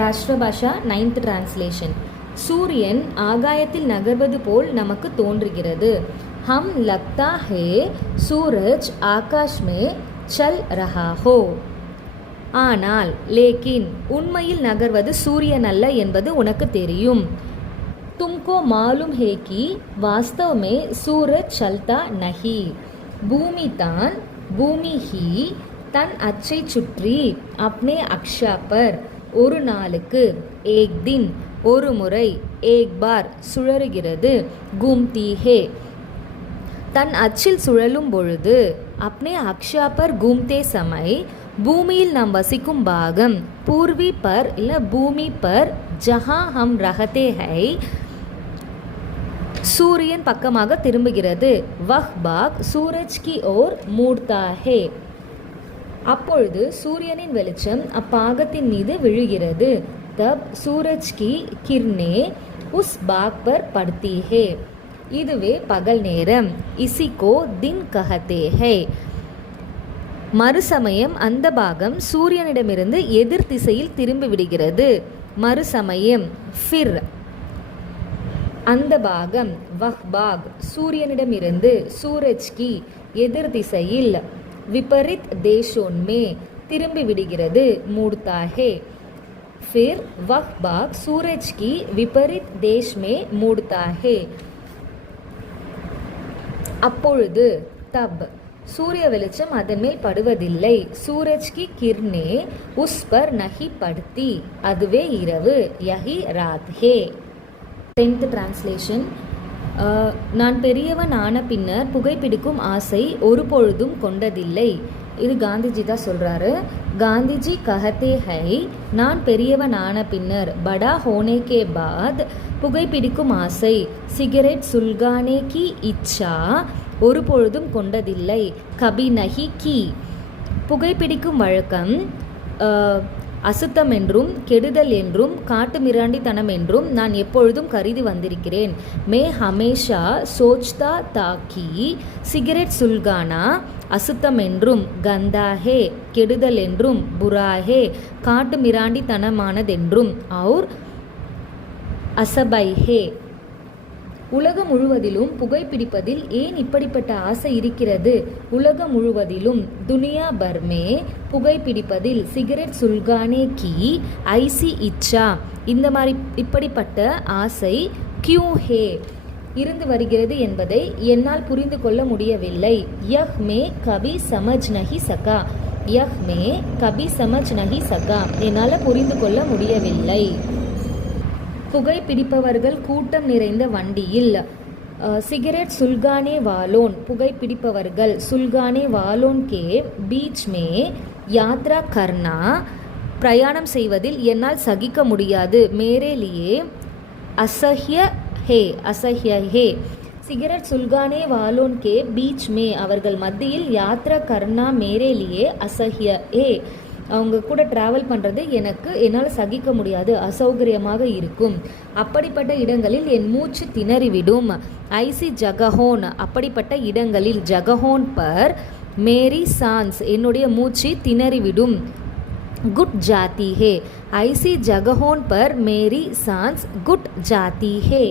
ராஷ்டிரபாஷா 9th translation. சூரியன் ஆகாயத்தில் நகர்வது போல் நமக்கு தோன்றுகிறது. ஹம் லக்தா ஹே சூரஜ் ஆகாஷ் மே சல் ரஹா ஹோ. ஆனால் லேக்கின் உண்மையில் நகர்வது சூரியன் அல்ல என்பது உனக்கு தெரியும். तुमको मालूम है कि वास्तव में सूरज चलता नहीं. பூமி தான் பூமி ஹி தன் அச்சை சுற்றி அப்னே அக்ஷா பர் ஒரு நாளுக்கு ஏக் தின் ஒரு முறை ஏக் பார் சுழறுகிறது. கூம்தி ஹே தன் அச்சில் சுழலும் பொழுது அப்னே அக்ஷா பர் கூம்தே சமை பூமியில் நாம் வசிக்கும் பாகம் பூர்வி பர் இல்லை பூமி பர் ஜஹா ஹம் ரஹதே ஹை சூரியன் பக்கமாக திரும்புகிறது. வஹ் பாக் சூரஜ் கி ஓர் மூர்த்தா ஹே அப்பொழுது சூரியனின் வெளிச்சம் அப்பாகத்தின் மீது விழுகிறது. தப் சூரஜ் கி கிர்னே உஸ் பாக் பர் படுத்தி ஹே இதுவே பகல் நேரம். இசிகோ தின் கஹதே ஹே மறுசமயம் அந்த பாகம் சூரியனிடமிருந்து எதிர் திசையில் திரும்பி விடுகிறது. மறுசமயம் ஃபிர் அந்த பாகம் வஹ் பாக் சூரியனிடமிருந்து சூரஜ் கி எதிர் திசையில் விபரித் தேஷோன்மே திரும்பி விடுகிறது. மூர்த்தா ஹே ஃபிர் வஹ் பாக் சூரஜ் கி விபரித் தேஷ் மே மூர்த்தா ஹே அப்பொழுது தப் சூரிய வெளிச்சம் அதன் மேல் படுவதில்லை. சூரஜ் கி கிர்னே உஸ் பர் நஹி படுத்தி அதுவே இரவு. யஹி ராத் ஹே. 10th translation. நான் பெரியவன் ஆன பின்னர் புகைப்பிடிக்கும் ஆசை ஒரு பொழுதும் கொண்டதில்லை. இது காந்திஜி தான் சொல்கிறாரு. காந்திஜி கஹத்தே ஹை நான் பெரியவன் ஆன பின்னர் படா ஹோனே கே பாத் புகைப்பிடிக்கும் ஆசை சிகரெட் சுல்கானே கி இச்சா ஒரு பொழுதும் கொண்டதில்லை. கபி நஹி கி புகைப்பிடிக்கும் வழக்கம் அசுத்தம் என்றும் கெடுதல் என்றும் காட்டு மிராண்டித்தனம் என்றும் நான் எப்பொழுதும் கருதி வந்திருக்கிறேன். மே ஹமேஷா சோச்தா தாக்கி சிகரெட் சுல்கானா அசுத்தம் என்றும் கந்தாஹே கெடுதல் என்றும் புராஹே காட்டு மிராண்டித்தனமானதென்றும் அவுர் அசபைஹே உலகம் முழுவதிலும் புகைப்பிடிப்பதில் ஏன் இப்படிப்பட்ட ஆசை இருக்கிறது? உலகம் முழுவதிலும் துனியா பர்மே புகைப்பிடிப்பதில் சிகரெட் சுல்கானே கி ஐசி இச்சா இந்த மாதிரி இப்படிப்பட்ட ஆசை கியூ ஹே இருந்து வருகிறது என்பதை என்னால் புரிந்து கொள்ள முடியவில்லை. யஹ் மே கபி சமஜ் நஹி சகா யஹ் மே கபி சமஜ் நஹி சகா என்னால் புரிந்து கொள்ள முடியவில்லை. புகைப்பிடிப்பவர்கள் கூட்டம் நிறைந்த வண்டியில் சிகரெட் சுல்கானே வாலோன் புகைப்பிடிப்பவர்கள் சுல்கானே வாலோன் கே பீச் மே யாத்ரா கர்னா பிரயாணம் செய்வதில் என்னால் சகிக்க முடியாது. மேரே லியே அசஹ்ய ஹே சிகரெட் சுல்கானே வாலோன் கே பீச் மே அவர்கள் மத்தியில் யாத்ரா கர்னா மேரே லியே அசஹ்ய ஹே அவங்க கூட ட்ராவல் பண்ணுறது என்னால் சகிக்க முடியாது, அசௌகரியமாக இருக்கும். அப்படிப்பட்ட இடங்களில் என் மூச்சு திணறிவிடும். ஐசி ஜகஹோன் அப்படிப்பட்ட இடங்களில் ஜகஹோன் பர் மேரி சான்ஸ் என்னுடைய மூச்சு திணறிவிடும். குட் ஜாதி ஹே ஐசி ஜகஹோன் பர் மேரி சான்ஸ் குட் ஜாதி ஹே.